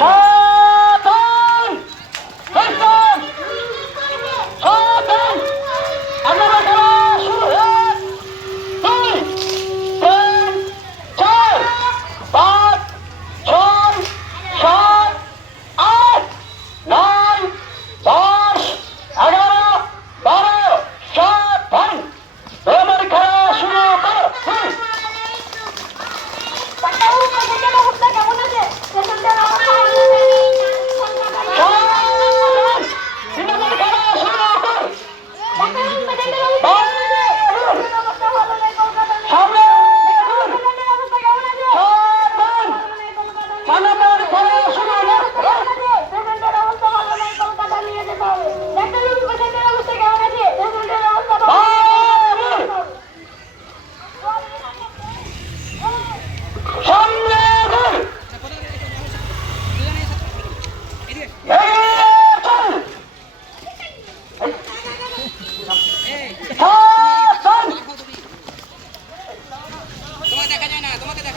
সাবধান সাবধান সাবধান আপনারা খেলা শুরু এক দুই তিন চার পাঁচ ছয় সাত আট নয় 10 11 12 সাবধান তোমার খেলা শুরু করো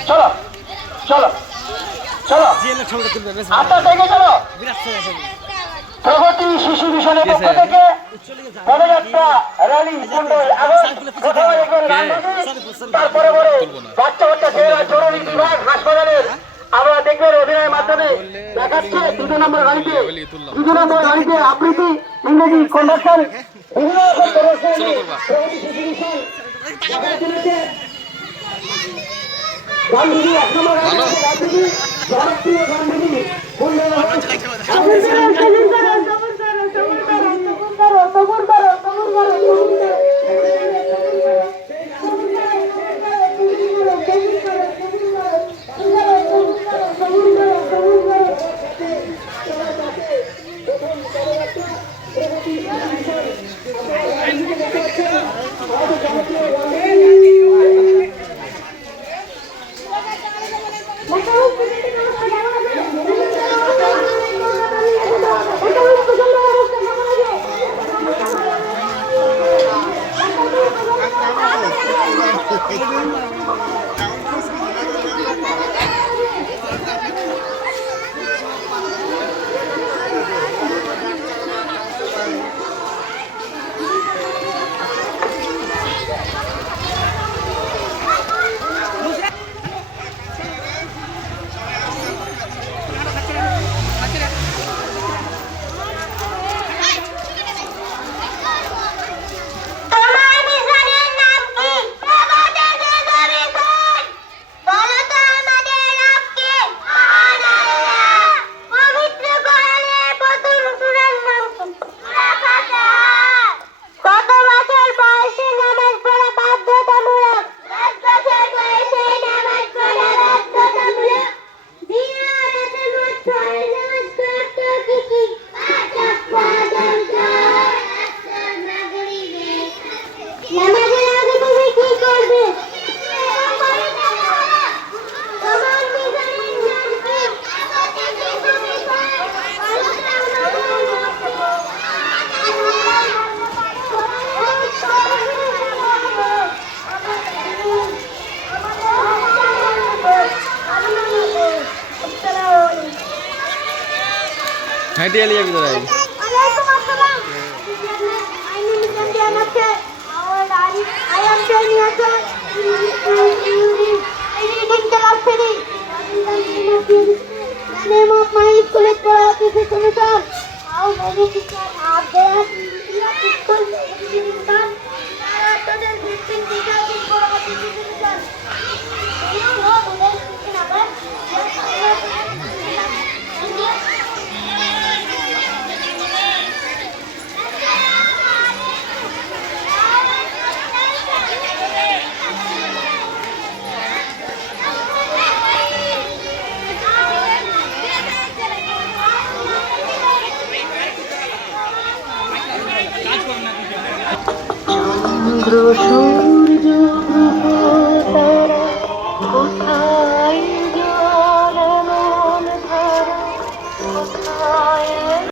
চলো চলো চলো আপনার থেকে চলো প্রগতি শিশু মিশনের পক্ষ থেকে পদযাত্রা র্যালি কুণ্ডল তারপরে বাচ্চা বাচ্চা ছেলেরা জরুরি বিভাগ হাসপাতালের আমরা দেখবেন অভিনয়ের মাধ্যমে দেখাচ্ছে 2 নম্বর গাড়িতে আবৃত্তি ইংরেজি কন্ডাকশন বিভিন্ন গান্ধী 1 নম্বর গান্ধী জনপ্রিয় গান্ধী হাইটে এলিয়ে ভিতরে I name of my school is Professor Solution. How many teachers are there? School Solution. Total 15 teachers in Professor Solution. Do you know today's question number? Chandra